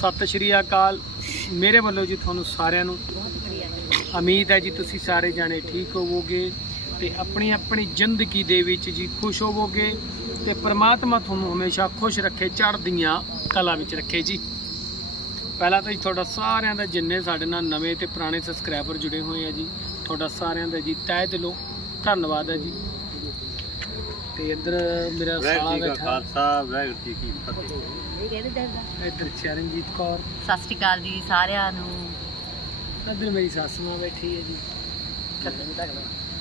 ਸਤਿ ਸ਼੍ਰੀ ਅਕਾਲ। ਮੇਰੇ ਵੱਲੋਂ ਜੀ ਤੁਹਾਨੂੰ ਸਾਰਿਆਂ ਨੂੰ ਉਮੀਦ ਹੈ ਜੀ ਤੁਸੀਂ ਸਾਰੇ ਜਾਣੇ ਠੀਕ ਹੋਵੋਗੇ ਤੇ ਆਪਣੀ ਆਪਣੀ ਜ਼ਿੰਦਗੀ ਦੇ ਵਿੱਚ ਜੀ ਖੁਸ਼ ਹੋਵੋਗੇ ਤੇ ਪ੍ਰਮਾਤਮਾ ਤੁਹਾਨੂੰ ਹਮੇਸ਼ਾ ਖੁਸ਼ ਰੱਖੇ, ਚੜ੍ਹਦੀਆਂ ਕਲਾ ਵਿੱਚ ਰੱਖੇ ਜੀ। ਪਹਿਲਾਂ ਤਾਂ ਜੀ ਤੁਹਾਡਾ ਸਾਰਿਆਂ ਦਾ ਜਿੰਨੇ ਸਾਡੇ ਨਾਲ ਨਵੇਂ ਤੇ ਪੁਰਾਣੇ ਸਬਸਕ੍ਰਾਈਬਰ ਜੁੜੇ ਹੋਏ ਆ ਜੀ, ਤੁਹਾਡਾ ਸਾਰਿਆਂ ਦਾ ਜੀ ਤਹਿ ਦਿਲੋਂ ਧੰਨਵਾਦ ਹੈ ਜੀ। ਤੇ ਇੱਧਰ ਮੇਰਾ ਸਾਲਾ ਜੀ ਕਾ ਬੈਠਾ। ਖਾਲਸਾ ਵਾਹਿਗੁਰੂ ਜੀ ਕੀ ਫਤਿਹ। ਇੱਧਰ ਚਰਨਜੀਤ ਕੌਰ। ਸਤਿ ਸ਼੍ਰੀ ਅਕਾਲ ਜੀ ਸਾਰਿਆਂ ਨੂੰ। ਇੱਧਰ ਮੇਰੀ ਸੱਸ ਮਾਂ ਬੈਠੀ ਹੈ ਜੀ।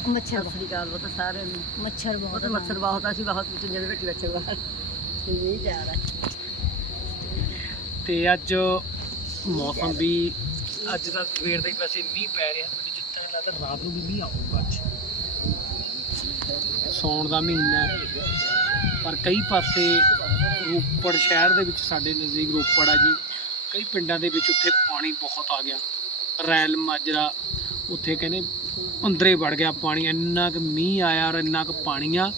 ਮੱਛਰ ਸਤਿ ਸ਼੍ਰੀ ਅਕਾਲ ਬਹੁਤ ਸਾਰਿਆਂ ਨੂੰ। ਮੱਛਰ ਬਹੁਤ ਬਹੁਤ ਮੱਛਰ ਬਹੁਤ ਆ ਸੀ ਬਹੁਤ ਵਿੱਚ ਜਿਹੜੇ ਵਿੱਚ ਬੱਚੇ ਬਾਹਰ ਇਹ ਜਾ ਰਿਹਾ ਤੇ ਅੱਜ ਮੌਸਮ ਵੀ ਅੱਜ ਦਾ ਸਵੇਰ ਦਾ ਹੀ ਵੈਸੇ ਮੀਂਹ ਪੈ ਰਿਹਾ ਮੈਨੂੰ ਹੀ ਲੱਗਦਾ ਰਾਤ ਨੂੰ ਵੀ ਮੀਂਹ ਆਊਗਾ ਅੱਜ। ਸੌਣ ਦਾ ਮਹੀਨਾ ਹੈ। ਪਰ ਕਈ ਪਾਸੇ ਰੋਪੜ ਸ਼ਹਿਰ ਦੇ ਵਿੱਚ ਸਾਡੇ ਨਜ਼ਦੀਕ ਰੋਪੜ ਆ ਜੀ। ਕਈ ਪਿੰਡਾਂ ਦੇ ਵਿੱਚ ਉੱਥੇ ਪਾਣੀ ਬਹੁਤ ਆ ਗਿਆ। ਰੈਲ ਮਾਜਰਾ ਉੱਥੇ ਕਹਿੰਦੇ ਅੰਦਰੇ ਵੜ ਗਿਆ ਪਾਣੀ। ਇੰਨਾ ਕੁ ਮੀਂਹ ਆਇਆ ਔਰ ਇੰਨਾ ਕੁ ਪਾਣੀ ਆ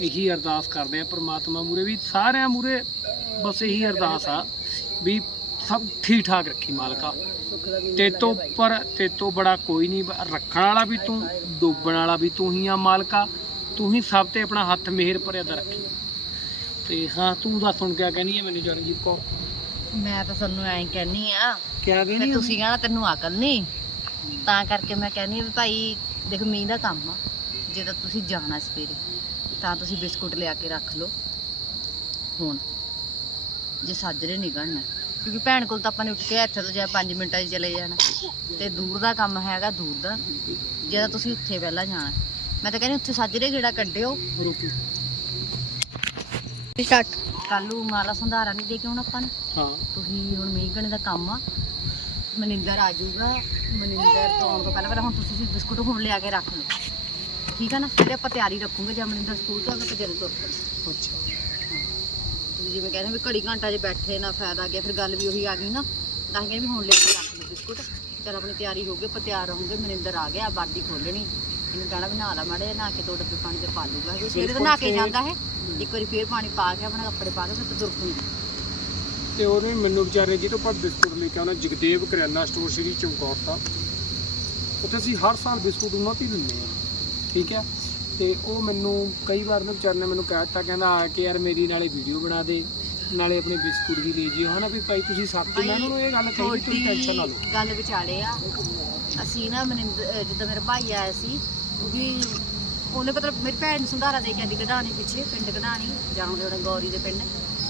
ਇਹੀ ਅਰਦਾਸ ਕਰਦੇ ਆ ਪ੍ਰਮਾਤਮਾ ਮੂਰੇ ਵੀ ਸਾਰਿਆਂ ਮੂਰੇ ਬਸ ਇਹੀ ਅਰਦਾਸ ਆ ਵੀ ਸਭ ਠੀਕ ਠਾਕ ਰੱਖੀ ਮਾਲਕਾ। ਤੇ ਤੋਂ ਉੱਪਰ ਤੇ ਤੋਂ ਬੜਾ ਕੋਈ ਨਹੀਂ। ਰੱਖਣ ਵਾਲਾ ਵੀ ਤੂੰ, ਡੋਬਣ ਵਾਲਾ ਵੀ ਤੂੰ ਹੀ ਆ ਮਾਲਕਾ। ਤੂੰ ਹੀ ਸਭ ਤੇ ਆਪਣਾ ਹੱਥ ਮਿਹਰ ਭਰਿਆ ਦਾ ਰੱਖੀ। ਤੇ ਹਾਂ ਤੂੰ ਦੱਸ ਹੁਣ ਕਿਆ ਕਹਿਣੀ ਹੈ ਮੈਨੂੰ ਜਰਨਜੀਤ ਕੌਰ? ਮੈਂ ਤਾਂ ਤੁਹਾਨੂੰ ਐਂ ਕਹਿੰਨੀ ਆ ਕਿਆ ਫਿਰ ਤੁਸੀਂ ਕਹਿਣਾ ਤੈਨੂੰ ਅਕਲ ਨਹੀਂ ਤਾਂ ਕਰਕੇ ਮੈਂ ਕਹਿੰਨੀ ਆ ਵੀ ਭਾਈ ਦੇਖ ਮੀਂਹ ਦਾ ਕੰਮ ਆ। ਜੇ ਤਾਂ ਤੁਸੀਂ ਜਾਣਾ ਸਵੇਰੇ ਤਾਂ ਤੁਸੀਂ ਬਿਸਕੁਟ ਲਿਆ ਕੇ ਰੱਖ ਲਓ। ਹੁਣ ਜੇ ਸਾਜਰੇ ਨਿਕਲਣਾ ਕਿਉਂਕਿ ਭੈਣ ਕੋਲ ਤਾਂ ਆਪਾਂ ਨੇ ਉੱਠ ਕੇ ਇੱਥੇ ਤੋਂ ਜਾਂ 5 ਮਿੰਟਾਂ 'ਚ ਚਲੇ ਜਾਣਾ। ਤੇ ਦੂਰ ਦਾ ਕੰਮ ਹੈਗਾ ਦੂਰ ਦਾ। ਜੇ ਤਾਂ ਤੁਸੀਂ ਉੱਥੇ ਪਹਿਲਾਂ ਜਾਣਾ। ਮੈਂ ਤਾਂ ਕਹਿੰਦੀ ਉੱਥੇ ਸਾਜਰੇ ਗੇੜਾ ਕੱਢਿਓ। ਰੁਕੀ ਸਟਾਰਟ ਕੱਲ ਮਾਲਾ ਸੰਧਾਰਾ ਨਹੀਂ ਦੇ ਕੇ ਹੁਣ ਆਪਾਂ ਨੇ। ਹਾਂ। ਤੁਸੀਂ ਹੁਣ ਮੀਂਹ ਕਣੇ ਦਾ ਕੰਮ ਆ। ਮਨਿੰਦਰ ਆ ਜਾਊਗਾ। ਮਨਿੰਦਰ ਤੋਂ ਆਉਣ ਤੋਂ ਪਹਿਲਾਂ ਪਹਿਲਾਂ ਹੁਣ ਤੁਸੀਂ ਬਿਸਕੁਟ ਹੁਣ ਲਿਆ ਕੇ ਰੱਖ ਲਓ। ਠੀਕ ਆ ਨਾ? ਫਿਰ ਆਪਾਂ ਤਿਆਰੀ ਰੱਖੂਗੇ ਜਦ ਮਨਿੰਦਰ ਸਕੂਲ ਤੋਂ ਆਉਂਦਾ ਤੇ ਜਦੋਂ ਤੁਰ ਅੱਛਾ। ਤੁਸੀਂ ਜਿਵੇਂ ਕਹਿੰਦੇ ਵੀ ਘੜੀ ਘੰਟਾ ਜੇ ਬੈਠੇ ਨਾ ਫਾਇਦਾ ਗਿਆ ਫਿਰ ਗੱਲ ਵੀ ਉਹੀ ਆ ਗਈ ਨਾ। ਤਾਂ ਕਹਿੰਦੇ ਵੀ ਹੁਣ ਲਿਆ ਕੇ ਰੱਖ ਲਓ ਬਿਸਕੁਟ। ਚਲ ਆਪਣੀ ਤਿਆਰੀ ਹੋ ਗਈ ਆਪਾਂ ਤਿਆਰ ਰਹੋਗੇ ਮਨਿੰਦਰ ਆ ਗਿਆ ਬਾਡੀ ਖੋਲਣੀ। ਇਹਨੂੰ ਕਹਿਣਾ ਵੀ ਨਹਾ ਲਾ ਮਾੜੇ ਜਿਹਾ, ਨਹਾ ਕੇ ਦੋ ਡੱਬੇ ਪਾਣੀ ਤੇ ਪਾ ਲੂਗਾ ਉਹ ਸਵੇਰੇ ਤਾਂ ਨਹਾ ਕੇ ਜਾਂਦਾ ਹੈ ਇੱਕ ਵਾਰੀ ਫੇਰ ਪਾਣੀ ਪਾ ਕੇ ਆਪਣਾ ਕੱਪੜੇ ਪਾ ਕੇ ਫਿਰ ਤੁਰ ਪੂਗੀ ਤੇ ਉਹਨੇ ਮੈਨੂੰ ਵਿਚਾਰੇ ਜੀ ਤੋਂ ਪਰ ਬਿਸਕੁਟ ਲੈ ਕੇ ਆਉਣਾ ਜਗਦੇਵ ਕਰਿਆਨਾ ਸਟੋਰ ਸ਼੍ਰੀ ਚਮਕੌਰ ਦਾ। ਉੱਥੇ ਅਸੀਂ ਹਰ ਸਾਲ ਬਿਸਕੁਟ ਉਹਨਾਂ ਤੋਂ ਹੀ ਲੈਂਦੇ ਆ ਠੀਕ ਹੈ? ਤੇ ਉਹ ਮੈਨੂੰ ਕਈ ਵਾਰ ਨਾ ਵਿਚਾਰੇ ਨੇ ਮੈਨੂੰ ਕਹਿ ਦਿੱਤਾ ਕਹਿੰਦਾ ਆ ਕੇ ਯਾਰ ਮੇਰੀ ਨਾਲੇ ਵੀਡੀਓ ਬਣਾ ਦੇ ਨਾਲੇ ਆਪਣੇ ਬਿਸਕੁਟ ਵੀ ਲੈ ਜਿਓ। ਹਨਾ ਵੀ ਭਾਈ ਤੁਸੀਂ ਸੱਤ ਮੈਂ ਉਹਨਾਂ ਨੂੰ ਇਹ ਗੱਲ ਕਹੀ ਵੀ ਤੁਸੀਂ ਟੈਨਸ਼ਨ ਨਾ ਲਓ। ਗੱਲ ਵਿਚਾਲੇ ਆ ਅਸੀਂ ਨਾ ਮਨਿੰਦਰ ਅਹ ਜਿੱਦਾਂ ਮੇਰਾ ਭਾਈ ਆਇਆ ਸੀ ਉਹਦੀ ਉਹਨੇ ਮਤਲਬ ਮੇਰੀ ਭੈਣ ਨੂੰ ਸੰਧਾਰਾ ਦੇ ਕੇ ਆਂਦੀ ਕਢਾਣੀ ਪਿੱਛੇ, ਪਿੰਡ ਕਢਾਣੀ ਜਾਣਦੇ ਹੋਣੇ ਗੌਰੀ ਦੇ ਪਿੰਡ।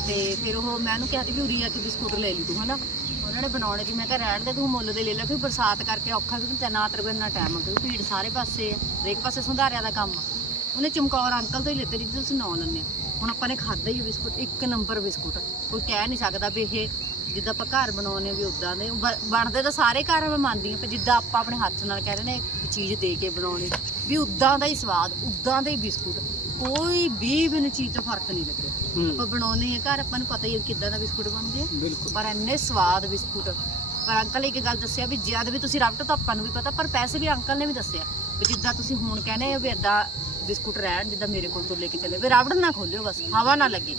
ਤੇ ਫਿਰ ਉਹ ਮੈਂ ਉਹਨੂੰ ਕਿਹਾ ਸੀ ਵੀ ਉਰੀ ਆ ਕੇ ਬਿਸਕੁਟ ਲੈ ਲਈ ਤੂੰ, ਹਨਾ? ਉਹਨਾਂ ਨੇ ਬਣਾਉਣੇ ਸੀ, ਮੈਂ ਕਿਹਾ ਰਹਿਣ ਦੇ, ਤੂੰ ਮੁੱਲ ਦੇ ਲੈ ਲੈ ਕਿਉਂਕਿ ਬਰਸਾਤ ਕਰਕੇ ਔਖਾ ਵੀ ਤੇ ਨਾ ਤੇਰੇ ਕੋਲ ਇੰਨਾ ਟਾਈਮ ਆ ਕਿਉਂਕਿ ਭੀੜ ਸਾਰੇ ਪਾਸੇ ਆ, ਹਰੇਕ ਪਾਸੇ ਸੰਧਾਰਿਆਂ ਦਾ ਕੰਮ ਆ। ਉਹਨੇ ਚਮਕੌਰ ਅੰਕਲ ਤੋਂ ਹੀ ਲਿੱਤੇ ਜੀ ਤੁਸੀਂ ਨਾਂ ਲੈਂਦੇ ਆ ਹੁਣ ਆਪਾਂ ਨੇ ਖਾਦਾ ਹੀ ਬਿਸਕੁਟ, ਇੱਕ ਨੰਬਰ ਬਿਸਕੁਟ। ਕੋਈ ਕਹਿ ਨਹੀਂ ਸਕਦਾ ਵੀ ਇਹ ਜਿੱਦਾਂ ਆਪਾਂ ਘਰ ਬਣਾਉਂਦੇ ਆ ਵੀ ਉਦਾਂ ਦੇ ਬ- ਬਣਦੇ ਤਾਂ ਸਾਰੇ ਘਰ ਮੈਂ ਮੰਨਦੀ ਆ ਪਰ ਜਿੱਦਾਂ ਆਪਾਂ ਆਪਣੇ ਹੱਥ ਨਾਲ ਕਹਿੰਦੇ ਨੇ ਇੱਕ ਚੀਜ਼ ਦੇ ਕੇ ਬਣਾਉਣੀ ਵੀ ਉਦਾਂ ਦਾ ਹੀ ਸਵਾਦ ਉਦਾਂ ਦੇ ਹੀ ਬਿਸਕੁਟ ਕੋਈ ਵੀ ਮੈਨੂੰ ਚੀਜ਼ ਤੋਂ ਫ਼ਰਕ ਨਹੀਂ ਲੱਗਿਆ। ਹੂੰ। ਆਪਾਂ ਬਣਾਉਂਦੇ ਆ ਘਰ ਆਪਾਂ ਨੂੰ ਪਤਾ ਹੀ ਆ ਕਿੱਦਾਂ ਦਾ ਬਿਸਕੁਟ ਬਣਦੇ ਆ। ਬਿਲਕੁਲ। ਪਰ ਇੰਨੇ ਸਵਾਦ ਬਿਸਕੁਟ। ਪਰ ਅੰਕਲ ਇੱਕ ਗੱਲ ਦੱਸਿਆ ਵੀ ਜਦ ਵੀ ਤੁਸੀਂ ਰਬਟ ਤਾਂ ਆਪਾਂ ਨੂੰ ਵੀ ਪਤਾ ਪਰ ਪੈਸੇ ਵੀ ਅੰਕਲ ਨੇ ਵੀ ਦੱਸਿਆ ਵੀ ਜਿੱਦਾਂ ਤੁਸੀਂ ਹੁਣ ਕਹਿੰਦੇ ਹੋ ਵੀ ਇਦਾਂ ਬਿਸਕੁਟ ਰਹਿਣ ਜਿੱਦਾਂ ਮੇਰੇ ਕੋਲ ਤੋਂ ਲੈ ਕੇ ਚੱਲੇ ਵੀ ਰਬੜ ਨਾ ਖੋਲਿਓ ਬਸ ਹਵਾ ਨਾ ਲੱਗੇ।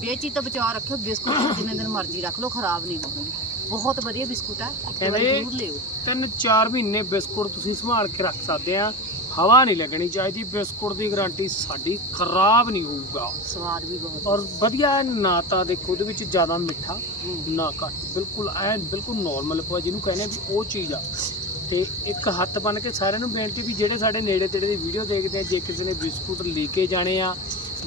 ਚੀਜ਼ ਤੋਂ ਬਚਾਅ ਰੱਖਿਓ ਬਿਸਕੁਟ ਜਿੰਨੇ ਦਿਨ ਮਰਜ਼ੀ ਰੱਖ ਲਓ ਖਰਾਬ ਨਹੀਂ ਹੋਣਗੇ ਬਹੁਤ ਵਧੀਆ ਬਿਸਕੁਟ ਆ ਇੱਕ ਵਾਰੀ ਕਹਿੰਦੇ- ਜ਼ਰੂਰ ਲਿਓ। ਤਿੰਨ ਚਾਰ ਮਹੀਨੇ ਬਿਸਕੁਟ ਤੁਸੀਂ ਸੰਭਾਲ ਕੇ ਰੱਖ ਸਕਦੇ ਆ ਹਵਾ ਨਹੀਂ ਲੱਗਣੀ ਚਾਹੀਦੀ ਬਿਸਕੁਟ ਦੀ ਗਾਰੰਟੀ ਸਾਡੀ ਖਰਾਬ ਨਹੀਂ ਹੋਊਗਾ। ਸਵਾਦ ਵੀ ਬਹੁਤ ਔਰ ਵਧੀਆ ਹੈ, ਨਾ ਤਾਂ ਦੇਖੋ ਉਹਦੇ ਵਿੱਚ ਜ਼ਿਆਦਾ ਮਿੱਠਾ ਹੂੰ। ਨਾ ਘੱਟ। ਬਿਲਕੁਲ ਐਨ ਬਿਲਕੁਲ ਨਾਰਮਲ ਪਾ ਜਿਹਨੂੰ ਕਹਿੰਦੇ ਆ ਵੀ ਉਹ ਚੀਜ਼ ਆ। ਤੇ ਇੱਕ ਹੱਥ ਬਣ ਕੇ ਸਾਰਿਆਂ ਨੂੰ ਬੇਨਤੀ ਵੀ ਜਿਹੜੇ ਸਾਡੇ ਨੇੜੇ ਤੇੜੇ ਦੀ ਵੀਡੀਓ ਦੇਖਦੇ ਆ ਜੇ ਕਿਸੇ ਨੇ ਬਿਸਕੁਟ ਲੈ ਕੇ ਜਾਣੇ ਆ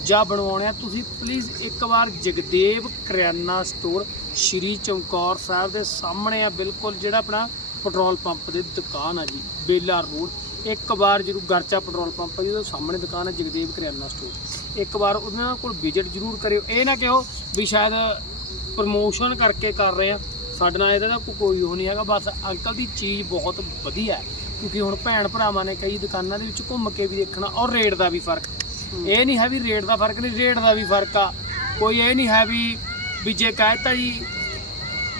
ਜਾਂ ਬਣਵਾਉਣੇ ਆ। ਤੁਸੀਂ ਪਲੀਜ਼ ਇੱਕ ਵਾਰ ਜਗਦੇਵ ਕਰਿਆਨਾ ਸਟੋਰ ਸ਼੍ਰੀ ਚਮਕੌਰ ਸਾਹਿਬ ਦੇ ਸਾਹਮਣੇ ਆ। ਬਿਲਕੁਲ ਜਿਹੜਾ ਆਪਣਾ ਪੈਟਰੋਲ ਪੰਪ ਦੀ ਦੁਕਾਨ ਆ ਜੀ, ਬੇਲਾ ਰੋਡ ਇੱਕ ਵਾਰ ਜਰੂਰ ਗਰਚਾ ਪੈਟਰੋਲ ਪੰਪ ਆ ਜੀ, ਉਹਦੇ ਸਾਹਮਣੇ ਦੁਕਾਨ ਹੈ ਜਗਦੇਵ ਕਰਿਆਨਾ ਸਟੋਰ ਇੱਕ ਵਾਰ ਉਹਨਾਂ ਕੋਲ ਵਿਜ਼ਿਟ ਜਰੂਰ ਕਰਿਓ। ਇਹ ਨਾ ਕਿਹੋ ਵੀ ਸ਼ਾਇਦ ਪ੍ਰਮੋਸ਼ਨ ਕਰਕੇ ਕਰ ਰਹੇ ਆ। ਸਾਡੇ ਨਾਲ ਇਹਦਾ ਤਾਂ ਕੋਈ ਉਹ ਨਹੀਂ ਹੈਗਾ। ਬਸ ਅੰਕਲ ਦੀ ਚੀਜ਼ ਬਹੁਤ ਵਧੀਆ ਕਿਉਂਕਿ ਹੁਣ ਭੈਣ ਭਰਾਵਾਂ ਨੇ ਕਈ ਦੁਕਾਨਾਂ ਦੇ ਵਿੱਚ ਘੁੰਮ ਕੇ ਵੀ ਦੇਖਣਾ ਔਰ ਰੇਟ ਦਾ ਵੀ ਫ਼ਰਕ। ਇਹ ਨਹੀਂ ਹੈ ਵੀ ਰੇਟ ਦਾ ਫ਼ਰਕ ਨਹੀਂ, ਰੇਟ ਦਾ ਵੀ ਫ਼ਰਕ ਆ। ਕੋਈ ਇਹ ਨਹੀਂ ਹੈ ਵੀ ਵੀ ਜੇ ਕਹਿਤਾ ਜੀ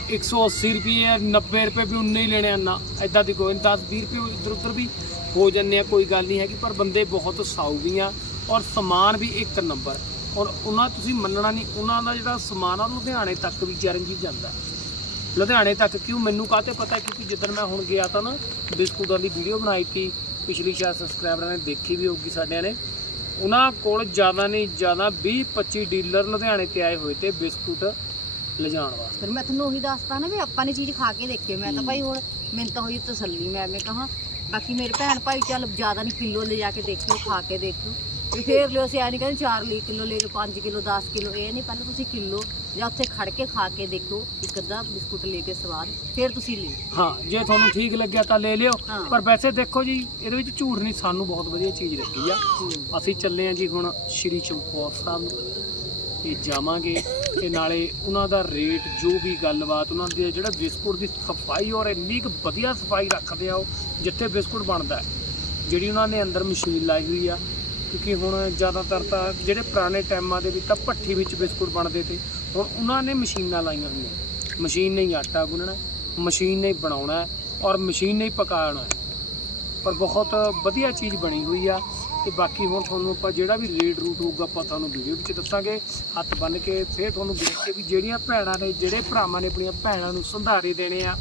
180 ਰੁਪਏ 90 ਰੁਪਏ ਵੀ ਉਨੇ ਹੀ ਲੈਣੇ ਆ ਨਾ ਐਦਾਂ ਦੀ ਕੋਈ 10 20 ਰੁਪਏ ਇੱਧਰ ਉੱਧਰ ਵੀ ਹੋ ਜੰਨੇ ਆ, ਕੋਈ ਗੱਲ ਨਹੀਂ ਹੈਗੀ, ਪਰ ਬੰਦੇ ਬਹੁਤ ਸਾਊ ਵੀ ਆ ਔਰ ਸਮਾਨ ਵੀ ਇੱਕ ਨੰਬਰ। ਔਰ ਉਹਨਾਂ ਤੁਸੀਂ ਮੰਨਣਾ ਨਹੀਂ, ਉਹਨਾਂ ਦਾ ਜਿਹੜਾ ਸਮਾਨ ਆ, ਉਹ ਲੁਧਿਆਣੇ ਤੱਕ ਵੀ ਚਰਨਜੀਤ ਜਾਂਦਾ। ਲੁਧਿਆਣੇ ਤੱਕ ਕਿਉਂ? ਮੈਨੂੰ ਕਾਹਤੇ ਪਤਾ, ਕਿਉਂਕਿ ਜਿੱਦਣ ਮੈਂ ਹੁਣ ਗਿਆ ਤਾਂ ਨਾ, ਬਿਸਕੁਟਾਂ ਦੀ ਵੀਡੀਓ ਬਣਾਈ ਸੀ ਪਿਛਲੀ ਸ਼ਾਇਦ ਸਬਸਕ੍ਰਾਈਬਰਾਂ ਨੇ ਦੇਖੀ ਵੀ ਹੋਊਗੀ ਸਾਡਿਆਂ ਨੇ। ਉਹਨਾਂ ਕੋਲ ਜ਼ਿਆਦਾ ਨਹੀਂ, ਜ਼ਿਆਦਾ 20 25 ਡੀਲਰ ਲੁਧਿਆਣੇ ਤੇ ਆਏ ਹੋਏ ਤੇ ਬਿਸਕੁਟ ਲਿਜਾਣ ਵਾਸਤੇ। ਫਿਰ ਮੈਂ ਤੁਹਾਨੂੰ ਉਹੀ ਦੱਸਦਾ ਨਾ ਵੀ ਆਪਾਂ ਨੇ ਚੀਜ਼ ਖਾ ਕੇ ਦੇਖੀ ਮੈਂ ਤਾਂ ਭਾਈ ਹੁਣ ਮੈਨੂੰ ਤਾਂ ਹੋਈ ਤਸੱਲੀ, ਮੈਂ ਐਵੇਂ ਕਹਾਂ, ਬਾਕੀ ਮੇਰੇ ਭੈਣ ਭਾਈ ਚੱਲ ਜ਼ਿਆਦਾ ਨਹੀਂ ਕਿਲੋ ਲਿਜਾ ਕੇ ਦੇਖਿਓ, ਖਾ ਕੇ ਦੇਖਿਓ। ਵੀ ਫੇਰ ਲਿਓ ਐ ਨਹੀਂ ਕਹਿੰਦੇ 4 ਲੀ ਕਿਲੋ ਲੈ ਲਓ 5 ਕਿਲੋ 10 ਕਿਲੋ ਇਹ ਨਹੀਂ ਪਹਿਲਾਂ ਤੁਸੀਂ ਕਿਲੋ ਜਾਂ ਉੱਥੇ ਖੜ ਕੇ ਖਾ ਕੇ ਦੇਖੋ ਇੱਕ ਅੱਧਾ ਬਿਸਕੁਟ ਲੈ ਕੇ ਸਵਾਦ ਫੇਰ ਤੁਸੀਂ ਲਿਓ ਹਾਂ ਜੇ ਤੁਹਾਨੂੰ ਠੀਕ ਲੱਗਿਆ ਤਾਂ ਲੈ ਲਿਓ ਹਾਂ। ਪਰ ਵੈਸੇ ਦੇਖੋ ਜੀ ਇਹਦੇ ਵਿੱਚ ਝੂਠ ਨਹੀਂ ਸਾਨੂੰ ਬਹੁਤ ਵਧੀਆ ਚੀਜ਼ ਲੱਗੀ ਆ ਅਸੀਂ ਚੱਲੇ ਆ ਜੀ ਹੁਣ ਸ਼੍ਰੀ ਚਮਕੌਰ ਸਾਹਿਬ ਨੂੰ ਤੇ ਜਾਵਾਂਗੇ ਤੇ ਨਾਲੇ ਉਹਨਾਂ ਦਾ ਰੇਟ ਜੋ ਵੀ ਗੱਲਬਾਤ ਉਹਨਾਂ ਦੇ ਜਿਹੜਾ ਬਿਸਕੁਟ ਦੀ ਸਫ਼ਾਈ ਔਰ ਇੰਨੀ ਕੁ ਵਧੀਆ ਸਫ਼ਾਈ ਰੱਖਦੇ ਆ ਉਹ ਜਿੱਥੇ ਬਿਸਕੁਟ ਬਣਦਾ ਹੈ। ਜਿਹੜੀ ਉਹਨਾਂ ਨੇ ਅੰਦਰ ਮਸ਼ੀਨ ਲਾਈ ਹੋਈ ਆ ਕਿਉਂਕਿ ਹੁਣ ਜ਼ਿਆਦਾਤਰ ਤਾਂ ਜਿਹੜੇ ਪੁਰਾਣੇ ਟਾਈਮਾਂ ਦੇ ਵਿੱਚ ਤਾਂ ਭੱਠੀ ਵਿੱਚ ਬਿਸਕੁਟ ਬਣਦੇ ਤੇ, ਹੁਣ ਉਹਨਾਂ ਨੇ ਮਸ਼ੀਨਾਂ ਲਾਈਆਂ ਹੋਈਆਂ। ਮਸ਼ੀਨ ਨੇ ਆਟਾ ਗੁੰਨਣਾ, ਮਸ਼ੀਨ ਨੇ ਬਣਾਉਣਾ ਔਰ ਮਸ਼ੀਨ ਨੇ ਪਕਾਉਣਾ। ਪਰ ਬਹੁਤ ਵਧੀਆ ਚੀਜ਼ ਬਣੀ ਹੋਈ ਆ ਤੇ ਬਾਕੀ ਹੁਣ ਤੁਹਾਨੂੰ ਆਪਾਂ ਜਿਹੜਾ ਵੀ ਰੇਟ ਰੂਟ ਹੋਊਗਾ ਆਪਾਂ ਤੁਹਾਨੂੰ ਵੀਡੀਓ ਵਿੱਚ ਦੱਸਾਂਗੇ। ਹੱਥ ਬੰਨ ਕੇ ਫਿਰ ਤੁਹਾਨੂੰ ਦੇਖ ਕੇ ਵੀ ਜਿਹੜੀਆਂ ਭੈਣਾਂ ਨੇ, ਜਿਹੜੇ ਭਰਾਵਾਂ ਨੇ ਆਪਣੀਆਂ ਭੈਣਾਂ ਨੂੰ ਸੰਧਾਰੇ ਦੇਣੇ ਆ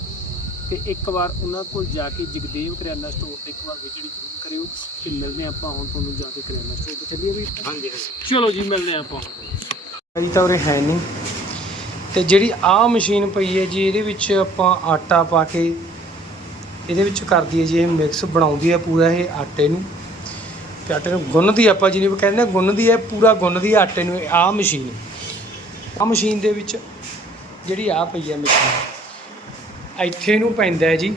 ਤੇ ਇੱਕ ਵਾਰ ਉਹਨਾਂ ਕੋਲ ਜਾ ਕੇ ਜਗਦੇਵ ਕਰਿਆਨਾ ਸਟੋਰ ਤੇ ਇੱਕ ਵਾਰ ਵਿਜ਼ਿਟ ਜ਼ਰੂਰ ਕਰਿਓ ਤੇ ਮਿਲਦੇ ਆਪਾਂ ਹੁਣ ਤੁਹਾਨੂੰ ਜਾ ਕੇ ਕਰਿਆਨਾ ਸਟੋਰ ਤੇ ਚੱਲੀਏ ਵੀ। ਹਾਂਜੀ ਚਲੋ ਜੀ ਮਿਲਦੇ ਆਪਾਂ ਅਜੀ ਤਾਂ ਉਰੇ ਹੈ ਨਹੀਂ। ਤੇ ਜਿਹੜੀ ਆਹ ਮਸ਼ੀਨ ਪਈ ਹੈ ਜੀ ਇਹਦੇ ਵਿੱਚ ਆਪਾਂ ਆਟਾ ਪਾ ਕੇ ਇਹਦੇ ਵਿੱਚ ਕਰਦੀ ਹੈ ਜੀ ਇਹ ਮਿਕਸ ਬਣਾਉਂਦੀ ਹੈ ਪੂਰਾ ਇਹ ਆਟੇ ਨੂੰ। ਤੇ ਆਟੇ ਨੂੰ ਗੁੰਨਦੀ ਆਪਾਂ ਜਿਹਨੂੰ ਕਹਿੰਦੇ ਆ ਗੁੰਨਦੀ ਹੈ ਪੂਰਾ ਗੁੰਨਦੀ ਹੈ ਆਟੇ ਨੂੰ ਆਹ ਮਸ਼ੀਨ। ਆਹ ਮਸ਼ੀਨ ਦੇ ਵਿੱਚ ਜਿਹੜੀ ਆਹ ਪਈ ਹੈ ਮਸ਼ੀਨ ਇੱਥੇ ਨੂੰ ਪੈਂਦਾ ਜੀ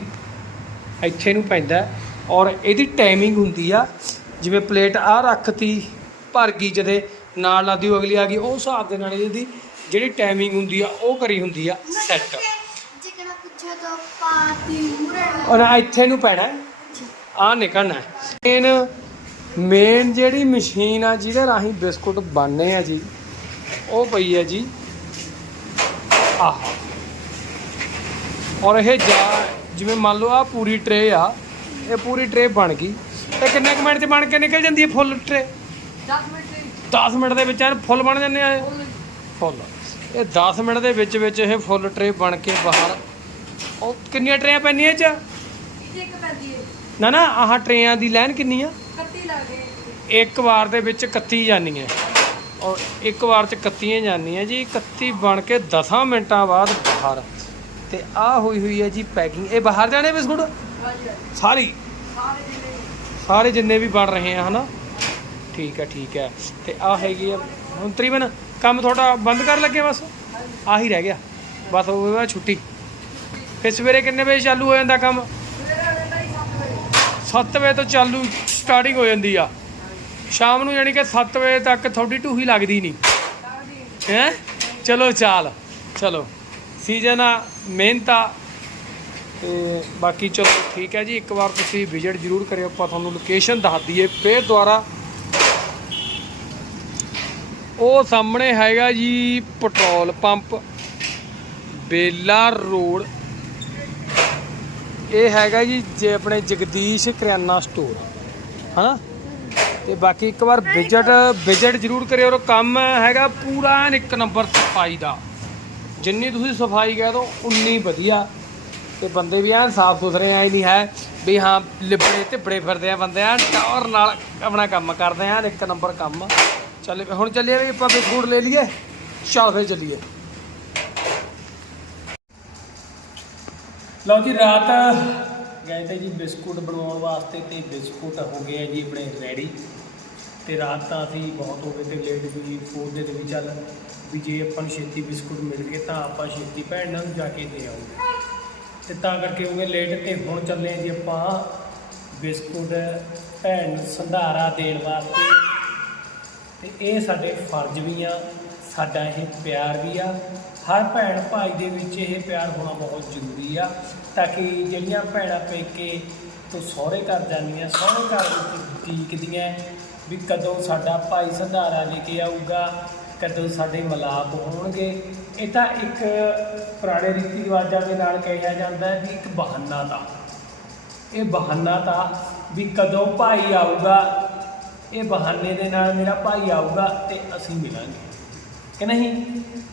ਇੱਥੇ ਨੂੰ ਪੈਂਦਾ ਔਰ ਇਹਦੀ ਟਾਈਮਿੰਗ ਹੁੰਦੀ ਆ ਜਿਵੇਂ ਪਲੇਟ ਆ ਰੱਖਤੀ ਭਰ ਗਈ ਜਦੇ ਨਾਲ ਲਾਦੀ ਉਹ ਅਗਲੀ ਆ ਗਈ ਉਹ ਹਿਸਾਬ ਦੇ ਨਾਲ ਇਹਦੀ ਜਿਹੜੀ ਟਾਈਮਿੰਗ ਹੁੰਦੀ ਆ ਉਹ ਕਰੀ ਹੁੰਦੀ ਆ ਸੈੱਟ ਔਰ ਇੱਥੇ ਨੂੰ ਪੈਣਾ ਆ ਨਿਕਲਣਾ ਮੇਨ ਮੇਨ ਜਿਹੜੀ ਮਸ਼ੀਨ ਆ ਜਿਹਦੇ ਰਾਹੀਂ ਬਿਸਕੁਟ ਬਣਨੇ ਆ ਜੀ ਉਹ ਪਈ ਹੈ ਜੀ ਆਹ। ਔਰ ਇਹ ਜਾ ਜਿਵੇਂ ਮੰਨ ਲਓ ਆ ਪੂਰੀ ਟਰੇ ਆ ਇਹ ਪੂਰੀ ਟਰੇ ਬਣ ਗਈ। ਤੇ ਕਿੰਨੇ ਕੁ ਮਿੰਟ 'ਚ ਬਣ ਕੇ ਨਿਕਲ ਜਾਂਦੀ ਹੈ ਫੁੱਲ ਟਰੇ 10 ਮਿੰਟ ਦੇ ਵਿੱਚ। ਐਨ ਫੁੱਲ ਬਣ ਜਾਂਦੇ ਆ ਇਹ? ਫੁੱਲ ਇਹ 10 ਮਿੰਟ ਦੇ ਵਿੱਚ ਵਿੱਚ ਇਹ ਫੁੱਲ ਟਰੇ ਬਣ ਕੇ ਬਾਹਰ। ਉਹ ਕਿੰਨੀਆਂ ਟਰੇਆਂ ਪੈਣੀਆਂ ਇਹ ਚ? ਨਾ ਨਾ ਆਹ ਟਰੇਆਂ ਦੀ ਲਾਈਨ ਕਿੰਨੀ ਆ 31 ਲਾਗੇ ਇੱਕ ਵਾਰ ਦੇ ਵਿੱਚ 31 ਜਾਂਦੀਆਂ ਔਰ ਇੱਕ ਵਾਰ ਚ 31 ਜਾਂਦੀਆਂ ਜੀ 31 ਬਣ ਕੇ 10 ਮਿੰਟਾਂ ਬਾਅਦ ਬਾਹਰ। ਤੇ ਆ ਹੋਈ ਹੋਈ ਹੈ ਜੀ ਪੈਕਿੰਗ। ਇਹ ਬਾਹਰ ਜਾਣੇ ਬਿਸਕੁਟ? ਸਾਰੀ? ਸਾਰੇ ਜਿੰਨੇ ਵੀ। ਬਣ ਰਹੇ ਆ ਹਨਾ? ਠੀਕ ਹੈ ਠੀਕ ਹੈ। ਤੇ ਆ ਹੈਗੀ ਆ ਹੁਣ ਤਕਰੀਬਨ ਕੰਮ ਤੁਹਾਡਾ ਬੰਦ ਕਰ ਲੱਗੇ ਬਸ? ਆਹੀ ਰਹਿ ਗਿਆ। ਬਸ ਉਹ ਵਾ ਛੁੱਟੀ। ਫਿਰ ਸਵੇਰੇ ਕਿੰਨੇ ਵਜੇ ਚਾਲੂ ਹੋ ਜਾਂਦਾ ਕੰਮ? 7 ਵਜੇ। ਤੋਂ ਚਾਲੂ ਸਟਾਰਟਿੰਗ ਹੋ ਜਾਂਦੀ ਆ। ਸ਼ਾਮ ਨੂੰ ਯਾਨੀ ਕਿ 7 ਵਜੇ ਤੱਕ ਤੁਹਾਡੀ ਢੂਹੀ ਲੱਗਦੀ ਨਹੀਂ। ਹੈ? ਚਲੋ ਚਾਲ। ਚਲੋ। ਸੀਜ਼ਨ ਆ, ਮਿਹਨਤ ਆ, ਤੇ ਬਾਕੀ ਚਲੋ ਠੀਕ ਹੈ ਜੀ, ਇੱਕ ਵਾਰ ਤੁਸੀਂ ਵਿਜ਼ਿਟ ਜ਼ਰੂਰ ਕਰਿਓ, ਆਪਾਂ ਤੁਹਾਨੂੰ ਲੋਕੇਸ਼ਨ ਦੱਸ ਦਈਏ, ਫੇਰ ਦੁਆਰਾ ਉਹ ਸਾਹਮਣੇ ਹੈਗਾ ਜੀ ਪੈਟਰੋਲ ਪੰਪ ਬੇਲਾ ਰੋਡ ਇਹ ਹੈਗਾ ਜੀ, ਜੇ ਆਪਣੇ ਜਗਦੀਸ਼ ਕਰਿਆਨਾ ਸਟੋਰ ਹਨਾ? ਤੇ ਬਾਕੀ ਇੱਕ ਵਾਰ ਵਿਜ਼ਿਟ ਵਿਜ਼ਿਟ ਜ਼ਰੂਰ ਕਰਿਓ, ਔਰ ਕੰਮ ਹੈਗਾ ਪੂਰਾ ਇੱਕ ਨੰਬਰ ਸਫ਼ਾਈ ਦਾ। ਜਿੰਨੀ ਤੁਸੀਂ ਸਫ਼ਾਈ ਕਹਿ ਦੋ, ਉਨੀ ਵਧੀਆ। ਤੇ ਬੰਦੇ ਵੀ ਐਨ ਸਾਫ਼ ਸੁਥਰੇ ਆਏ ਨਹੀਂ ਹੈ ਵੀ ਹਾਂ, ਲਿਬੜੇ ਤੇ ਫਿਰਦੇ ਆ ਬੰਦੇ ਆ ਟੌਰ ਨਾਲ ਆਪਣਾ ਕੰਮ ਕਰਦੇ ਆ, ਇੱਕ ਨੰਬਰ ਕੰਮ। ਚੱਲ, ਹੁਣ ਚੱਲੀਏ ਵੀ ਆਪਾਂ ਬਿਸਕੁਟ ਲੈ ਲਈਏ, ਚੱਲ ਫਿਰ ਚੱਲੀਏ। ਲਓ ਜੀ, ਰਾਤ ਗਏ ਤੇ ਜੀ ਬਿਸਕੁਟ ਬਣਾਉਣ ਵਾਸਤੇ ਤੇ ਬਿਸਕੁਟ ਹੋ ਗਏ ਆ ਜੀ ਆਪਣੇ ਰੈਡੀ ਤੇ ਰਾਤ ਤਾਂ ਅਸੀਂ ਬਹੁਤ ਹੋ ਗਏ ਤੇ ਲੇਟ ਵੀ ਸੋਚਦੇ ਤੇ ਵੀ ਚੱਲ ਵੀ ਜੇ ਆਪਾਂ ਨੂੰ ਛੇਤੀ ਬਿਸਕੁਟ ਮਿਲ ਗਏ ਤਾਂ ਆਪਾਂ ਛੇਤੀ ਭੈਣਾਂ ਨੂੰ ਜਾ ਕੇ ਦੇ ਆਉਂਗੇ ਤੇ ਤਾਂ ਕਰਕੇ ਹੋ ਲੇਟ ਤੇ ਹੁਣ ਚੱਲੇ ਆ ਜੀ ਆਪਾਂ ਬਿਸਕੁਟ ਭੈਣ ਨੂੰ ਸੰਧਾਰਾ ਦੇਣ ਵਾਸਤੇ। ਤੇ ਇਹ ਸਾਡੇ ਫਰਜ਼ ਵੀ ਆ, ਸਾਡਾ ਇਹ ਪਿਆਰ ਵੀ ਆ। ਹਰ ਭੈਣ ਭਾਈ ਦੇ ਵਿੱਚ ਇਹ ਪਿਆਰ ਹੋਣਾ ਬਹੁਤ ਜ਼ਰੂਰੀ ਆ, ਤਾਂ ਕਿ ਜਿਹੜੀਆਂ ਭੈਣਾਂ ਪੇਕੇ ਤੋਂ ਸਹੁਰੇ ਘਰ ਜਾਂਦੀਆਂ, ਸਹੁਰੇ ਘਰ ਵਿੱਚ ਉਡੀਕਦੀਆਂ ਵੀ ਕਦੋਂ ਸਾਡਾ ਭਾਈ ਸੰਧਾਰਾ ਲੈ ਕੇ ਆਊਗਾ ਕਦੋਂ ਸਾਡੇ ਮਿਲਾਪ ਹੋਣਗੇ ਇਹ ਤਾਂ ਇੱਕ ਪੁਰਾਣੇ ਰੀਤੀ ਰਿਵਾਜਾਂ ਦੇ ਨਾਲ ਕਿਹਾ ਜਾਂਦਾ ਹੈ ਵੀ ਇੱਕ ਬਹਾਨਾ ਦਾ ਇਹ ਬਹਾਨਾ ਤਾਂ ਵੀ ਕਦੋਂ ਭਾਈ ਆਊਗਾ ਇਹ ਬਹਾਨੇ ਦੇ ਨਾਲ ਮੇਰਾ ਭਾਈ ਆਊਗਾ ਤੇ ਅਸੀਂ ਮਿਲਾਂਗੇ। ਕਿ ਨਹੀਂ?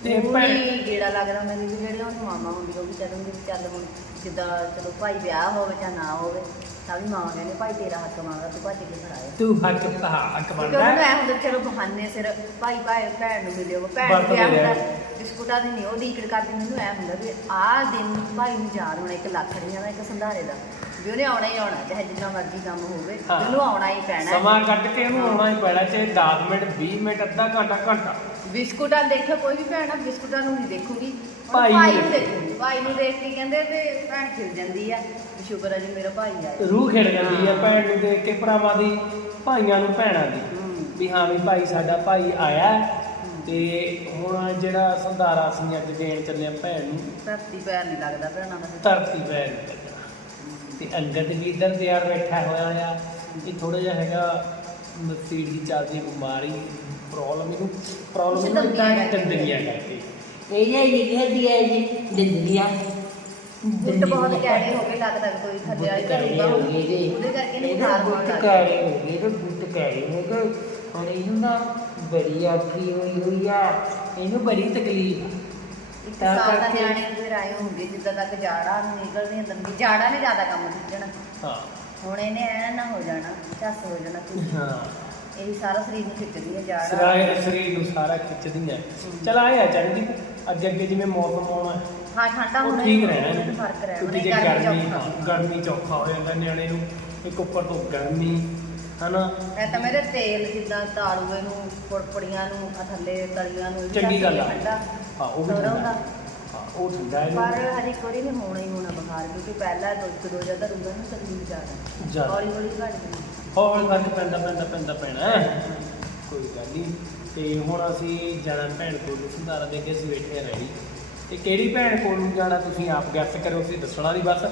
ਤੇ ਭੈਣ ਗੇੜਾ ਲੱਗਦਾ ਮੈਨੂੰ ਵੀ ਜਿਹੜੇ ਹੁਣ ਮਾਮਾ ਹੁੰਦੀ ਉਹ ਵੀ ਕਹਿੰਦੇ ਚੱਲ ਹੁਣ ਜਿੱਦਾਂ ਚਲੋ ਭਾਈ ਵਿਆਹ ਹੋਵੇ ਜਾਂ ਨਾ ਹੋਵੇ। ਤਾਂ ਵੀ ਮਾਮਾ ਕਹਿੰਦੇ ਭਾਈ ਤੇਰਾ ਹੱਕ ਮੰਗਦਾ ਤੂੰ ਭੱਜ ਕੇ ਖੜਾਇਆ ਤੂੰ ਹੱਕ ਹਾਂ ਹੱਕ ਕਿਉਂਕਿ ਬਣਦਾ ਉਹਨੂੰ। ਐ ਹੁੰਦਾ ਚਲੋ ਬਹਾਨੇ ਸਿਰ ਭਾਈ ਭਾਈ ਭੈਣ ਨੂੰ ਮਿਲਿਓ ਭੈਣ ਨੂੰ ਵਿਆਹ ਹੁੰਦਾ। ਬਿਸਕੁਟਾਂ ਦੀ ਨਹੀਂ ਉਹ ਡੀਕੜ ਕਰਦੀ ਮੈਨੂੰ ਐ ਹੁੰਦਾ ਵੀ ਆਹ ਦਿਨ ਭਾਈ ਨੂੰ ਯਾਦ ਹੋਣਾ ਇੱਕ ਲੱਖ ਰੁਪਈਆ ਦਾ ਇੱਕ ਸੰਧਾਰੇ ਦਾ ਵੀ ਉਹਨੇ ਆਉਣਾ ਹੀ ਆਉਣਾ ਚਾਹੇ ਜਿੰਨਾ ਮਰਜ਼ੀ ਕੰਮ ਹੋਵੇ ਹਾਂ। ਉਹਨੂੰ ਆਉਣਾ ਹੀ ਪੈਣਾ ਹੈ। ਸਮਾਂ ਕੱਢ ਕੇ ਉਹਨੂੰ ਆਉਣਾ ਹੀ ਪੈਣਾ ਚਾਹੇ 10 ਮਿੰਟ 20 ਮਿੰਟ ਅੱਧਾ ਘੰਟਾ ਘੰਟਾ। ਬਿਸਕੁਟਾਂ ਦੇਖਿਓ ਕੋਈ ਵੀ ਭੈਣ ਆ ਬਿਸਕੁਟਾਂ ਨੂੰ ਨਹੀਂ ਦੇਖੂਗੀ। ਭਾਈ ਨੂੰ ਭਾਈ ਨੂੰ ਦੇਖੂ। ਦੇਖੂਗੀ। ਭਾਈ ਨੂੰ ਦੇਖ ਕੇ ਕਹਿੰਦੇ ਤੇ ਭੈਣ ਖਿਲ ਜਾਂਦੀ ਆ। ਵੀ ਸ਼ੁਕਰ ਆ ਜੀ ਮੇਰਾ ਭਾਈ ਆਇਆ। ਰੂਹ ਖਿੜ ਜਾਂਦੀ ਹੈ। ਭੈਣ ਨੂੰ ਦੇਖ ਕੇ ਭਰਾਵਾਂ ਦੀ ਭਾਈਆਂ ਨੂੰ ਭੈਣਾਂ ਦੀ। ਹੂੰ। ਵੀ ਹਾਂ ਵੀ ਭਾਈ ਸਾਡਾ ਭਾਈ ਆਇਆ ਹੈ। ਤੇ ਹੁਣ ਜਿਹੜਾ ਸੰਧਾਰਾ ਅਸੀਂ ਅੱਜ ਦੇਣ ਚੱਲੇ ਆ ਭੈਣ ਨੂੰ। ਧਰਤੀ ਪੈਰ ਨਹੀਂ ਲੱਗਦਾ ਭੈਣਾਂ ਦਾ। ਧਰਤੀ ਪੈਰ ਤੇ ਅੰਗਦ ਵੀ ਇੱਧਰ ਤਿਆਰ ਬੈਠਾ ਹੋਇਆ ਆ। ਇਹ ਥੋੜਾ ਜਿਹਾ ਹੈਗਾ ਮਸੀੜ ਦੀ ਚੱਲਦੀ ਹੈ ਬਿਮਾਰੀ ਪ੍ਰੋਬਲਮ ਇਹਨੂੰ ਪ੍ਰੋਬਲਮ ਇਹਨੂੰ ਦੰਦੀਆਂ ਤਾਂ ਕਰਕੇ। ਦੰਦੀਆਂ ਕਰਕੇ। ਇਹ ਦੀ ਹੈ ਜੀ ਦਿੰਦੀਆਂ ਗੁੱਟ ਬਹੁਤ ਕੈੜੇ ਹੋ ਗਏ ਲੱਗਦਾ ਕੋਈ ਥੱਲੇ ਵਾਲੀ ਕਰੂਗਾ ਉਹਦੇ ਕਰਕੇ ਨਹੀਂ ਖਾਰ ਲੱਗ ਕਾਰੇ ਹੋ ਗਏ ਤੇ ਗੁੱਟ ਕਾਰੇ ਹੋ ਗਏ। ਹੁਣ ਇਹਨੂੰ ਨਾ ਬੜੀ ਔਖੀ ਹੋਈ ਹੋਈ ਆ। ਇਹਨੂੰ ਬੜੀ ਤਕਲੀਫ ਆ। ਇੱਕ ਤਾਂ ਸਾਲ ਦਾ ਕਰਕੇ- ਨਿਆਣੇ ਦੇ ਰਾਏ ਹੋਣਗੇ ਜਿੱਦਾਂ ਤੱਕ ਜਾੜਾ ਨੂੰ ਨਿਕਲਦੀਆਂ ਲੰਬੀ ਜਾੜਾ ਨੇ ਜ਼ਿਆਦਾ ਕੰਮ ਖਿੱਚਣਾ ਹਾਂ। ਹੁਣ ਇਹਨੇ ਐ ਨਾ ਹੋ ਜਾਣਾ ਝੱਸ ਹੋ ਜਾਣਾ ਕੁਝ ਹਾਂ। ਇਹ ਸਾਰਾ ਸਰੀਰ ਨੂੰ ਖਿੱਚਦੀ ਹੈ ਜਾੜਾ। ਸਰਾਏ ਸਰੀਰ ਨੂੰ ਸਾਰਾ ਖਿੱਚਦੀਆਂ। ਚਲ ਆਇਆ ਚੜਦੀ ਅੱਜ ਅੱਗੇ ਜਿਵੇਂ ਮੌਸਮ ਆਉਣਾ ਹੈ, ਹਾਂ ਠੰਡਾ ਉਹ ਹੋਣਾ ਠੀਕ ਰਹਿਣਾ। ਇਹਨੂੰ। ਫ਼ਰਕ ਰਹਿਣਾ। ਕਿਉਂਕਿ ਜੇ ਗਰਮੀ ਗਰਮੀ ਚ। ਹਾਂ, ਗਰਮੀ ਚ ਔਖਾ ਹੋ ਜਾਂਦਾ ਨਿਆਣੇ ਨੂੰ। ਇੱਕ ਉੱਪਰ ਤੋਂ ਗਰਮੀ ਹਨਾ? ਐ ਤਾਂ ਮੇਰੇ ਤੇਲ ਜਿੱਦਾਂ ਤਾਲੂਏ ਨੂੰ ਪੁੜਪੜੀਆਂ ਨੂੰ ਆ ਥੱਲੇ ਤਲੀਆਂ ਨੂੰ ਇਹ ਵੀ ਚੰਗੀ ਗੱਲ ਆ। ਠੰਡਾ ਹਾਂ ਉਹ ਵੀ ਸਰੋਂ ਠੰਡਾ ਦਾ। ਹਾਂ। ਉਹ ਠੰਡਾ ਹੈ। ਪਰ ਹਰੀ ਕੋੜੀ ਨੇ ਹੋਣਾ ਹੀ ਹੋਣਾ ਬੁਖਾਰ ਕਿਉਂਕਿ ਪਹਿਲਾਂ ਦੋ ਇੱਕ ਦੋ ਜ਼ਿਆਦਾ ਰੂਗਾ ਨੂੰ ਤਕਲੀਫ ਜ਼ਿਆਦਾ। ਜ਼ਿਆਦਾ। ਹੌਲੀ ਹੌਲੀ ਘਟ ਗਈ ਹੌਲੀ ਫ਼ਰਕ ਪੈਂਦਾ ਪੈਂਦਾ ਪੈਂਦਾ ਪੈਣਾ। ਹੈ। ਕੋਈ ਗੱਲ ਨਹੀਂ ਤੇ ਹੁਣ ਅਸੀਂ ਜਾਣਾ ਭੈਣ ਕੋਲ ਨੂੰ ਸੰਧਾਰਾ ਦੇ ਕੇ ਅਸੀਂ ਬੈਠੇ ਰਹੀ ਤੇ ਕਿਹੜੀ ਭੈਣ ਕੋਲ ਨੂੰ ਜਾਣਾ ਤੁਸੀਂ ਆਪ ਗੈਸ ਕਰੋ ਅਸੀਂ ਦੱਸਣਾ ਨਹੀਂ ਬਸ।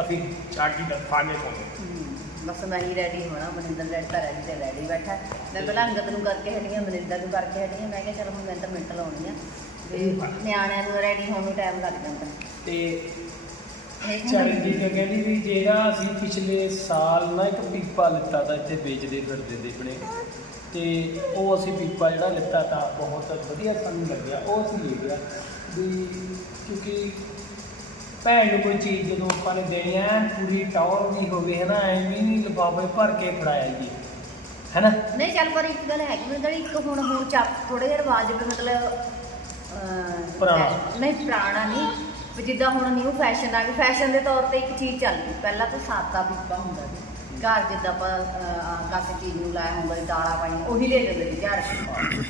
ਅਸੀਂ ਚਾਟੀ ਦੱਸਾਂਗੇ ਤੁਹਾਨੂੰ ਹਮ, ਬਸ ਮੈਂ ਹੀ ਰੈਡੀ ਹੋਣਾ ਮਨਿੰਦਰ ਰੈਡ ਤਾਂ ਰੈਡੀ ਤੇ ਰੈਡੀ ਬੈਠਾ। ਮੈਂ ਪਹਿਲਾਂ ਅੰਗਦ ਨੂੰ ਕਰਕੇ ਹਟੀ ਹਾਂ ਮਨਿੰਦਰ ਨੂੰ ਕਰਕੇ ਹਟੀ ਹਾਂ ਮੈਂ ਕਿਹਾ ਚਲ ਹੁਣ ਮੈਂ ਤਾਂ ਮਿੰਟ ਲਾਉਣੀ ਆ। ਨਿਆਣਿਆਂ ਨੂੰ ਰੈਡੀ ਹੋਣ ਨੂੰ ਟਾਈਮ ਲੱਗ ਜਾਂਦਾ। ਤੇ ਚਰਨਜੀਤ ਕਹਿੰਦੀ ਵੀ ਜਿਹੜਾ ਅਸੀਂ ਪਿਛਲੇ ਸਾਲ ਨਾ ਇੱਕ ਪੀਪਾ ਲਿੱਤਾ ਤਾਂ ਇੱਥੇ ਵੇਚਦੇ ਫਿਰਦੇ ਦੇ ਆਪਣੇ। ਤੇ ਉਹ ਅਸੀਂ ਪੀਪਾ ਜਿਹੜਾ ਲਿੱਤਾ ਤਾਂ ਬਹੁਤ ਵਧੀਆ ਸਾਨੂੰ ਲੱਗਿਆ ਉਹ ਅਸੀਂ ਲੈ ਗਿਆ। ਵੀ ਕਿਉਂਕਿ ਭੈਣ ਨੂੰ ਕੋਈ ਚੀਜ਼ ਜਦੋਂ ਆਪਾਂ ਨੇ ਦੇਣੀ ਹੈ ਪੂਰੀ ਟੌਰ ਦੀ ਹੋਵੇ ਹੈ ਨਾ ਐਵੇਂ ਨਹੀਂ ਲਿਫਾਫੇ ਭਰ ਕੇ ਫੜਾਇਆ ਜੀ। ਹੈ ਨਾ ਨਹੀਂ ਚੱਲ ਪਰ ਇੱਕ ਗੱਲ ਹੈਗੀ ਮਤਲਬ ਇੱਕ ਹੁਣ ਹੁਣ ਚੱਪ ਥੋੜੇ ਜਿਹਾ ਰਿਵਾਜ ਵੀ ਮਤਲਬ ਅਹ, ਪੁਰਾਣਾ। ਨਹੀਂ ਪੁਰਾਣਾ ਨਹੀਂ। ਵੀ ਜਿੱਦਾਂ ਹੁਣ ਨਿਊ ਫੈਸ਼ਨ ਆ ਗਿਆ। ਫੈਸ਼ਨ ਦੇ ਤੌਰ ਤੇ ਇੱਕ ਚੀਜ਼ ਚੱਲ ਗਈ। ਪਹਿਲਾਂ ਤਾਂ ਸਾਦਾ ਪੀਪਾ ਹੁੰਦਾ ਸੀ। ਘਰ ਜਿੱਦਾਂ ਆਪਾਂ ਅਹ, ਕਾਸੇ ਚੀਜ਼ ਨੂੰ ਲਾਇਆ ਹੁੰਦਾ ਸੀ ਦਾਲਾਂ ਪਾਈਆਂ ਉਹੀ ਲੈ ਜਾਂਦੇ ਸੀ ਝਾੜ ਕੇ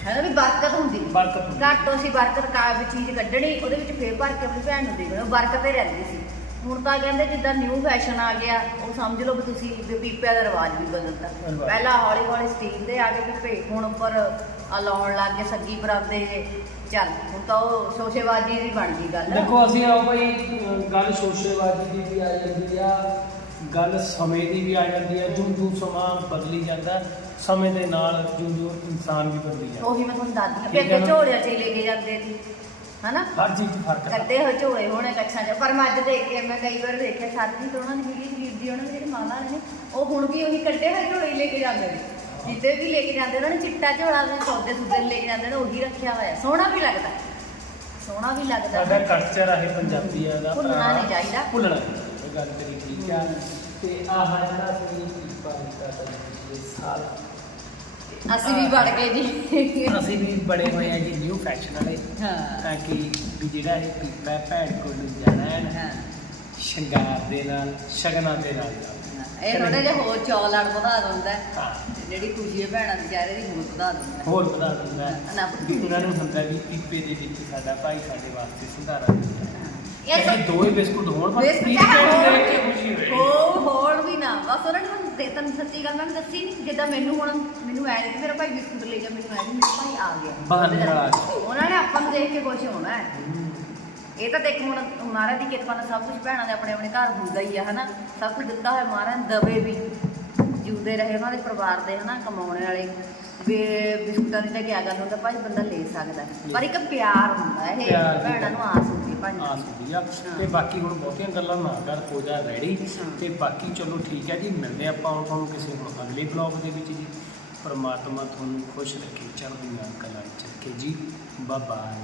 ਹੈ ਨਾ ਵੀ ਬਰਕਤ ਹੁੰਦੀ ਸੀ। ਬਰਕਤ ਹੁੰਦੀ। ਘਰ ਤੋਂ ਅਸੀਂ ਬਰਕਤ ਕਾ ਵੀ ਚੀਜ਼ ਕੱਢਣੀ ਉਹਦੇ ਵਿੱਚ ਫੇਰ ਭਰ ਕੇ ਆਪਣੀ ਭੈਣ ਨੂੰ ਦੇ ਦੇਣਾ ਬਰਕਤ ਹੀ ਰਹਿੰਦੀ ਸੀ। ਹੁਣ ਤਾਂ ਕਹਿੰਦੇ ਜਿੱਦਾਂ ਨਿਊ ਫੈਸ਼ਨ ਆ ਗਿਆ ਉਹ ਸਮਝ ਲਓ ਵੀ ਤੁਸੀਂ ਵੀ ਪੀਪਿਆਂ ਦਾ ਰਿਵਾਜ ਵੀ ਬਦਲਦਾ ਰਿਵਾਜ। ਪਹਿਲਾਂ ਹੌਲੀ ਹੌਲੀ ਸਟੀਲ ਦੇ ਆ ਗਏ ਪੀਪੇ ਹੁਣ ਉੱਪਰ ਆ ਲਾਉਣ ਲੱਗ ਗਏ ਸੱਗੀ ਪਰਾਂਦੇ ਚੱਲ ਹੁਣ ਤਾਂ ਉਹ ਸ਼ੋਸ਼ੇਬਾਜ਼ੀ ਦੀ ਬਣ ਗਈ ਗੱਲ। ਦੇਖੋ ਅਸੀਂ ਆਓ ਭਾਈ ਅਹ ਗੱਲ ਸ਼ੋਸ਼ੇਬਾਜ਼ੀ ਦੀ ਵੀ ਆ ਜਾਂਦੀ ਆ ਗੱਲ ਸਮੇਂ ਦੀ ਵੀ ਆ ਜਾਂਦੀ ਆ ਜੂ ਜੂ ਸਮਾਂ ਬਦਲੀ ਜਾਂਦਾ ਸਮੇਂ ਦੇ ਨਾਲ ਜੂ ਜੂ ਇਨਸਾਨ ਵੀ ਬਦਲੀ ਜਾਂਦਾ। ਉਹੀ ਮੈਂ ਤੁਹਾਨੂੰ ਦੱਸਦੀ ਹਾਂ ਠੀਕ ਹੈ ਅੱਗੇ ਨਾ? ਝੋਲਿਆਂ 'ਚ ਹੀ ਲੈ ਕੇ ਜਾਂਦੇ ਸੀ। ਹਨਾ? ਹਰ ਚੀਜ਼ 'ਚ ਫ਼ਰਕ ਹੈ। ਕੱਢੇ ਹੋਏ ਝੋਲੇ ਹੋਣੇ ਕੱਛਾਂ 'ਚ ਪਰ ਮੈਂ ਅੱਜ ਦੇਖ ਕੇ ਮੈਂ ਕਈ ਵਾਰ ਦੇਖਿਆ ਸਾਡੀ ਤੇ ਉਹਨਾਂ ਦੀ ਵੀਡੀਓ ਵੀਰ ਦੀ ਉਹਨਾਂ ਦੇ ਜਿਹੜੇ ਮਾਮਾ ਨੇ ਉਹ ਹੁਣ ਵੀ ਉਹੀ ਕੱਢੇ ਹੋਏ ਝੋਲੇ ਹੀ ਲੈ ਕੇ ਜਾਂਦੇ ਨੇ। ਜਿੱਦੇ ਵੀ ਲੈ ਕੇ ਜਾਂਦੇ ਉਹਨਾਂ ਨੇ ਚਿੱਟਾ ਝੋਲਾ ਦੇ ਸੌਦੇ ਸੁਦੇ ਲੈ ਕੇ ਜਾਂਦੇ ਨੇ ਉਹੀ ਰੱਖਿਆ ਹੋਇਆ। ਸੋਹਣਾ ਵੀ ਲੱਗਦਾ। ਸੋਹਣਾ ਵੀ ਲੱਗਦਾ। ਸਾਡਾ ਕਲਚਰ ਆ ਇਹ ਪੰਜਾਬੀਆਂ ਦਾ ਭੁੱਲਣਾ ਨਹੀਂ ਚਾਹੀਦਾ। ਭੁੱਲਣਾ ਨਹੀਂ ਚਾਹੀਦਾ। ਇਹ ਗੱਲ ਤੇਰੀ ਠੀਕ ਆ। ਤੇ ਆਹ ਜਿਹੜਾ ਅਸੀਂ ਪੀਪਾ ਲਿੱਤਾ ਤਾਂ ਪਿਛਲੇ ਸਾਲ ਅਸੀਂ ਵੀ ਵੜ ਗਏ ਜੀ ਅਸੀਂ ਵੀ ਬੜੇ ਹੋਏ ਆ ਜੀ ਨਿਊ ਫੈਸ਼ਨ ਵਾਲੇ ਹਾਂ ਤਾਂ ਕਿ ਵੀ ਜਿਹੜਾ ਇਹ ਪੀਪਾ ਭੈਣ ਕੋਲ ਨੂੰ ਜਾਣਾ ਹੈ ਨਾ ਹਾਂ ਸ਼ਿੰਗਾਰ ਦੇ ਨਾਲ ਸ਼ਗਨਾਂ ਦੇ ਨਾਲ ਜਾਣਾ। ਇਹ ਥੋੜਾ ਜਿਹਾ ਹੋਰ ਚੌਲੜ ਵਧਾ ਦਿੰਦਾ ਹੈ। ਹਾਂ ਤੇ ਜਿਹੜੀ ਖੁਸ਼ੀ ਹੈ ਭੈਣਾਂ ਦੀ ਚਿਹਰੇ ਦੀ ਹੋਰ ਵਧਾ ਦਿੰਦਾ ਹੈ। ਹੋਰ ਵਧਾ ਦਿੰਦਾ ਹੈ ਨਾ। ਵੀ ਉਹਨਾਂ ਨੂੰ ਹੁੰਦਾ ਵੀ ਪੀਪੇ ਦੇ ਵਿੱਚ ਸਾਡਾ ਭਾਈ ਸਾਡੇ ਵਾਸਤੇ ਸੰਧਾਰਾ ਦਿੰਦਾ ਹੈ ਇਹ ਇਹ ਤਾਂ ਦੋਵੇਂ ਬਿਸਕੁਟ ਹੋਣ ਪਰ ਬਿਸਕੁਟ ਪੀਪੇ ਨੂੰ ਹੋਰ- ਦੇਖ ਕੇ ਖੁਸ਼ੀ ਹੋਈ ਹੋਰ ਹੋਰ ਵੀ ਨਾ। ਬਸ ਉਹਨਾਂ ਨੇ ਮੈਨੂੰ ਦੇ ਤੈਨੂੰ ਸੱਚੀ ਗੱਲ ਮੈਂ ਦੱਸੀ ਨਹੀਂ ਜਿੱਦਾਂ ਮੈਨੂੰ ਹੁਣ ਮੈਨੂੰ ਐ ਕਿ ਮੇਰਾ ਭਾਈ ਬਿਸਕੁਟ ਲੈ ਗਿਆ ਮੈਨੂੰ ਐ ਮੇਰਾ ਭਾਈ ਆ ਗਿਆ। ਬਹਾਨੇ ਨਾਲ ਆ ਗਿਆ। ਉਹਨਾਂ ਨੇ ਆਪਾਂ ਨੂੰ ਦੇਖ ਕੇ ਖੁਸ਼ ਹੋਣਾ ਹੈ। ਇਹ ਤਾਂ ਦੇਖ ਹੁਣ ਮਹਾਰਾਜ ਦੀ ਕਿਰਪਾ ਨਾਲ ਸਭ ਕੁਝ ਭੈਣਾਂ ਦੇ ਆਪਣੇ ਆਪਣੇ ਘਰ ਹੁੰਦਾ ਹੀ ਆ ਹਨਾ? ਸਭ ਕੁਝ ਦਿੱਤਾ ਹੋਇਆ ਮਹਾਰਾਜ ਦਵੇ ਵੀ। ਜਿਉਂਦੇ ਰਹੇ ਉਹਨਾਂ ਦੇ ਪਰਿਵਾਰ ਦੇ ਹਨਾ? ਕਮਾਉਣ ਵਾਲੇ। ਵੀ ਬਿਸਕੁਟਾਂ ਦੀ ਤਾਂ ਕਿਆ ਗੱਲ ਹੁੰਦਾ ਭਾਈ ਬੰਦਾ ਲੈ ਸਕਦਾ ਹੈ। ਪਰ ਇੱਕ ਪਿਆਰ ਹੁੰਦਾ ਹੈ ਇਹ ਪਿਆਰ ਦੀ ਭੈਣਾਂ ਨੂੰ ਆਸ ਹੁੰਦੀ ਭਾਈ ਆਸ ਹੁੰਦੀ ਆ। ਤੇ ਬਾਕੀ ਹੁਣ ਬਹੁਤੀਆਂ ਗੱਲਾਂ ਨਾ ਕਰ ਹੋ ਜਾ ਰੈਡੀ ਹਾਂ। ਤੇ ਬਾਕੀ ਚਲੋ ਠੀਕ ਹੈ ਜੀ ਮਿਲਦੇ ਆਪਾਂ ਹੁਣ ਤੁਹਾਨੂੰ ਕਿਸੇ ਹੁਣ ਅਗਲੇ ਬਲੌਗ ਦੇ ਵਿੱਚ ਜੀ। ਪਰਮਾਤਮਾ ਤੁਹਾਨੂੰ ਖੁਸ਼ ਰੱਖੇ ਚੜ੍ਹਦੀਆਂ ਕਲਾ ਚ ਰੱਖੇ ਜੀ। ਬਾਏ